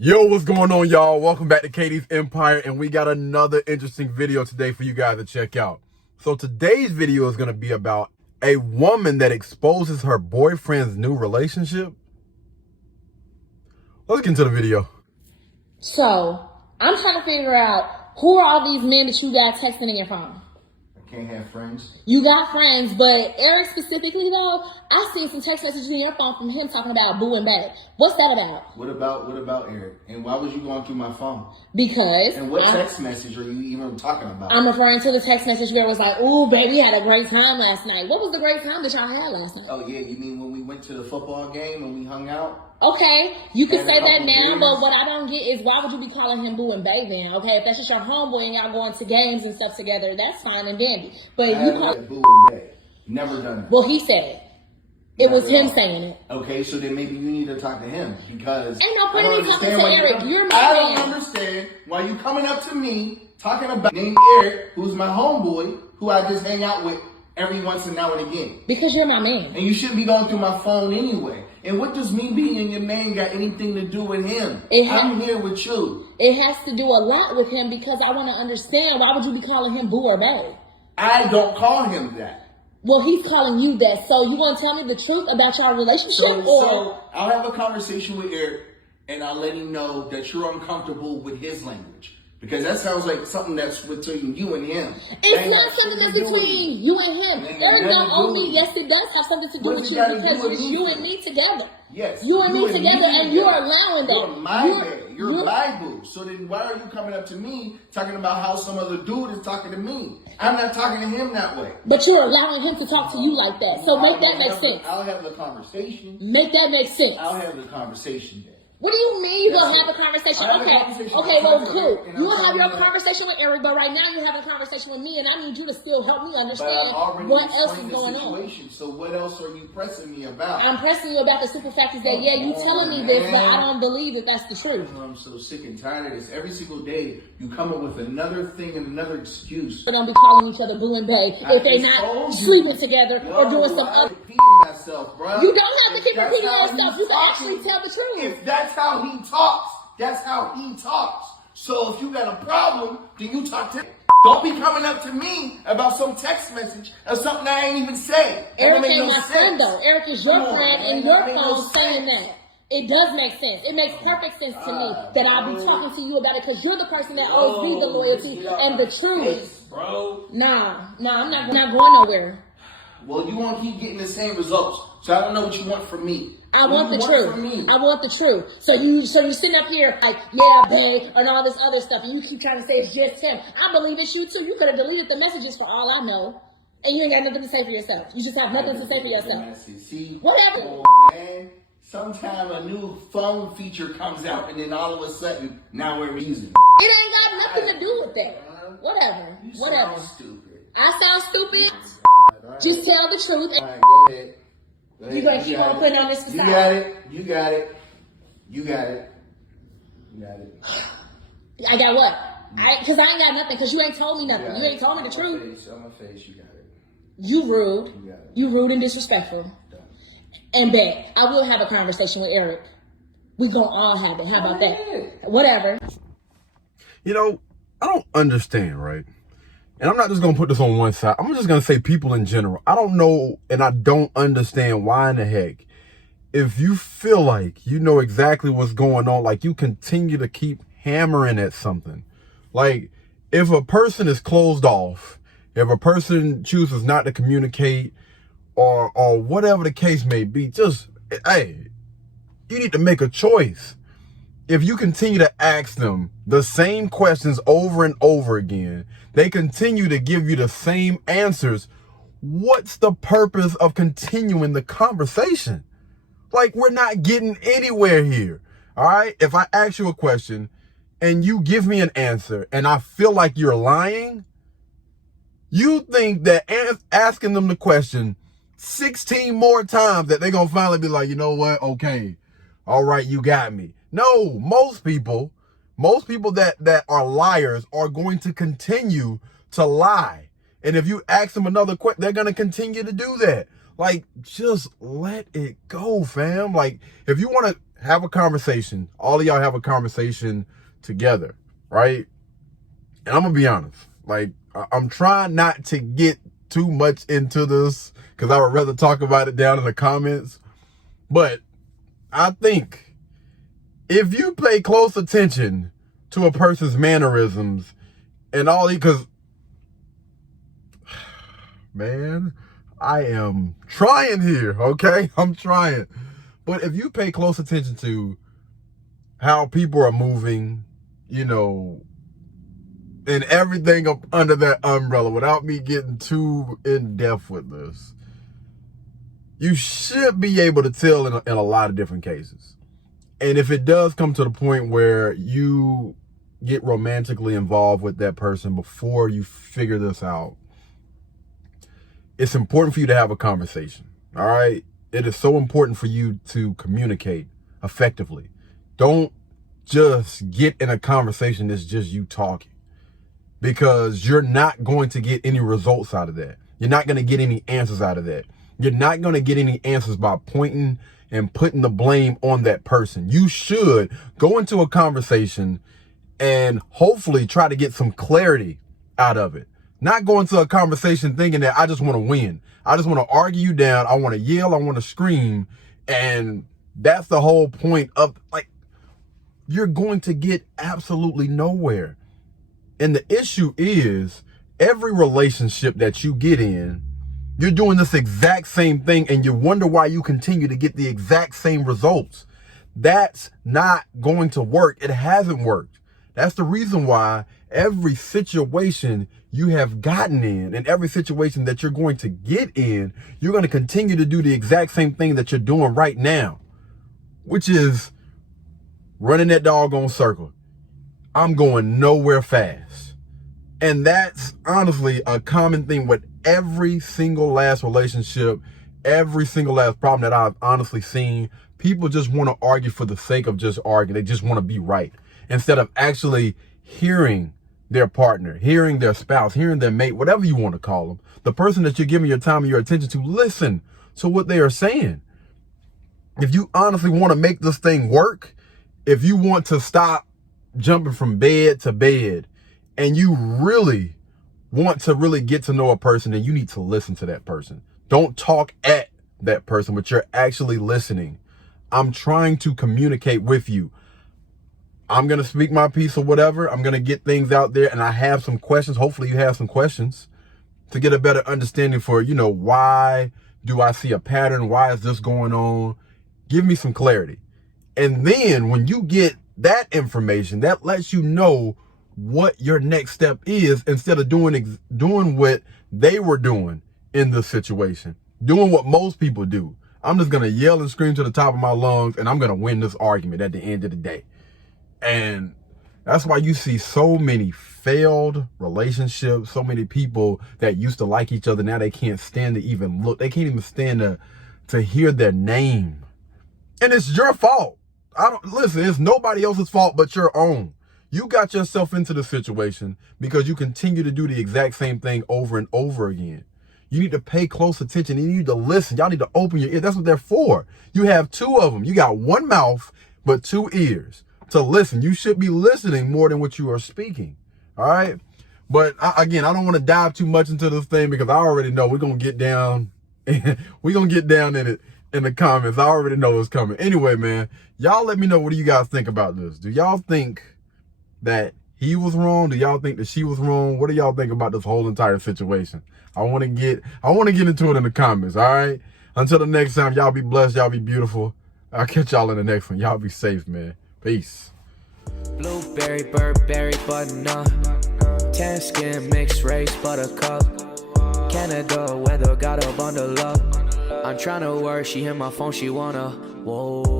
Yo, what's going on, y'all? Welcome back to Katie's Empire, and we got another interesting video today for you guys to check out. So today's video is going to be about a woman that exposes her boyfriend's new relationship. Let's get into the video. So, I'm trying to figure out who are all these men that you got texting in your phone? I can't have friends. You got friends, but Eric specifically though, I seen some text messages in your phone from him talking about boo and bae. What's that about? What about Eric? And why was you going through my phone? Because And what text message are you even talking about? I'm referring to the text message where it was like, ooh, baby, we had a great time last night. What was the great time that y'all had last night? Oh yeah, you mean when we went to the football game and we hung out? Okay, you can say that now, beers. but what I don't get is why would you be calling him boo and bae then? Okay, if that's just your homeboy and y'all going to games and stuff together, that's fine and dandy. But I you haven't call said boo and bae. Never done that. well, he said it. It was Not at him all. saying it. Okay, so then maybe you need to talk to him because Ain't no I point don't in me talking understand to why Eric. You're my I man. don't understand why you coming up to me talking about named Eric, who's my homeboy, who I just hang out with every once and now and again. Because you're my man. And you shouldn't be going through my phone anyway. And what does me being your man got anything to do with him? I'm here with you. It has to do a lot with him because I want to understand why would you be calling him boo or bae? I don't call him that. Well, he's calling you that. So you want to tell me the truth about your relationship? So I'll have a conversation with Eric and I'll let him know that you're uncomfortable with his language. Because that sounds like something that's between you and him. It's not something that's between you and him. Eric don't owe me. Yes, it does have something to do with you because it's you and me together. Yes. You and me together, and you're allowing that. You're my man. You're my boo. So then why are you coming up to me talking about how some other dude is talking to me? I'm not talking to him that way. But you're allowing him to talk to you like that. So make that make sense. I'll have the conversation. Make that make sense. I'll have the conversation then. What do you mean you gonna have a conversation? Okay, well, cool. You will have your conversation with Eric, but right now you're having a conversation with me, and I need you to still help me understand what else is going on. So what else are you pressing me about? I'm pressing you about the super fact is that, yeah, you telling me this, but I don't believe that that's the truth. I'm so sick and tired of this. Every single day, you come up with another thing and another excuse. But don't be calling each other boo and bae if they not sleeping together or doing some other. Repeating myself, bro. You don't have to keep repeating yourself. You can actually tell the truth. If that's how he talks, that's how he talks. So if you got a problem, then you talk to him. Don't be coming up to me about some text message or something I ain't even say. Eric ain't my friend though. Eric is your friend and your phone saying that. It does make sense. It makes perfect sense to me that I'll be talking to you about it because you're the person that owes me the loyalty and the truth. Bro. Nah, I'm not going nowhere. Well, you won't keep getting the same results. So I don't know what you want from me. I want the truth. I want the truth. So you sitting up here like, yeah, babe, and all this other stuff, and you keep trying to say it's just him. I believe it's you too. You could have deleted the messages for all I know, and you ain't got nothing to say for yourself. You just have nothing to say for yourself. See, whatever. Oh, man. Sometime a new phone feature comes out, and then all of a sudden, now we're using it. It ain't got nothing to do with that. Whatever. You Whatever. sound stupid. I sound stupid. Right. Just tell the truth. All right, go ahead. You gonna keep on putting on this facade. You got it. You got it. You got it. You got it. I got what? Because I ain't got nothing. Because you ain't told me nothing. You ain't told me the truth. On my face, you got it. You rude. You got it. You rude and disrespectful. Done. And bet I will have a conversation with Eric. We gonna all have it. How about that? Whatever. You know, I don't understand, right? And I'm not just going to put this on one side. I'm just going to say people in general. I don't know and I don't understand why in the heck, if you feel like you know exactly what's going on, like you continue to keep hammering at something. Like if a person is closed off, if a person chooses not to communicate or whatever the case may be, just, hey, you need to make a choice. If you continue to ask them the same questions over and over again, they continue to give you the same answers. What's the purpose of continuing the conversation? Like, we're not getting anywhere here. All right. If I ask you a question and you give me an answer and I feel like you're lying, you think that asking them the question 16 more times that they're going to finally be like, you know what? Okay. All right. You got me. No, most people that are liars are going to continue to lie. And if you ask them another question, they're going to continue to do that. Like, just let it go, fam. Like, if you want to have a conversation. All of y'all have a conversation together, right? And I'm gonna be honest, like, I'm trying not to get too much into this because I would rather talk about it down in the comments. But I think if you pay close attention to a person's mannerisms and all, because, man, I am trying here, okay? I'm trying. But if you pay close attention to how people are moving, you know, and everything up under that umbrella, without me getting too in depth with this, you should be able to tell in a lot of different cases. And if it does come to the point where you get romantically involved with that person before you figure this out, it's important for you to have a conversation, all right? It is so important for you to communicate effectively. Don't just get in a conversation that's just you talking, because you're not going to get any results out of that. You're not going to get any answers out of that. You're not going to get any answers by pointing and putting the blame on that person. You should go into a conversation and hopefully try to get some clarity out of it. Not go into a conversation thinking that I just want to win. I just want to argue you down. I want to yell. I want to scream. And that's the whole point of, like, you're going to get absolutely nowhere. And the issue is, every relationship that you get in, you're doing this exact same thing and you wonder why you continue to get the exact same results. That's not going to work. It hasn't worked. That's the reason why every situation you have gotten in and every situation that you're going to get in, you're going to continue to do the exact same thing that you're doing right now, which is running that doggone circle. I'm going nowhere fast. And that's honestly a common thing with every single last relationship, every single last problem that I've honestly seen. People just want to argue for the sake of just arguing. They just want to be right, instead of actually hearing their partner, hearing their spouse, hearing their mate, whatever you want to call them, the person that you're giving your time and your attention to. Listen to what they are saying. If you honestly want to make this thing work, if you want to stop jumping from bed to bed, and you really want to really get to know a person, then you need to listen to that person. Don't talk at that person, but you're actually listening. I'm trying to communicate with you. I'm going to speak my piece or whatever. I'm going to get things out there, and I have some questions. Hopefully you have some questions to get a better understanding for, you know, why do I see a pattern? Why is this going on? Give me some clarity. And then when you get that information, that lets you know what your next step is, instead of doing what they were doing in this situation, doing what most people do. I'm just going to yell and scream to the top of my lungs, and I'm going to win this argument at the end of the day. And that's why you see so many failed relationships, so many people that used to like each other, now they can't stand to even look. They can't even stand to hear their name. And it's your fault. Listen, it's nobody else's fault but your own. You got yourself into the situation because you continue to do the exact same thing over and over again. You need to pay close attention. You need to listen. Y'all need to open your ears. That's what they're for. You have two of them. You got one mouth, but two ears to listen. You should be listening more than what you are speaking. All right. But again, I don't want to dive too much into this thing because I already know we're going to get down. We're going to get down in it in the comments. I already know what's coming. Anyway, man, y'all let me know, what do you guys think about this? Do y'all think that he was wrong? Do y'all think that she was wrong? What do y'all think about this whole entire situation? I want to get into it in the comments. All right. Until the next time, y'all be blessed. Y'all be beautiful. I'll catch y'all in the next one. Y'all be safe, man. Peace. Blueberry, Burberry, button-up, tan skin, mixed race, buttercup, Canada weather, got a bundle up. I'm tryna work, she hit my phone, she wanna, whoa.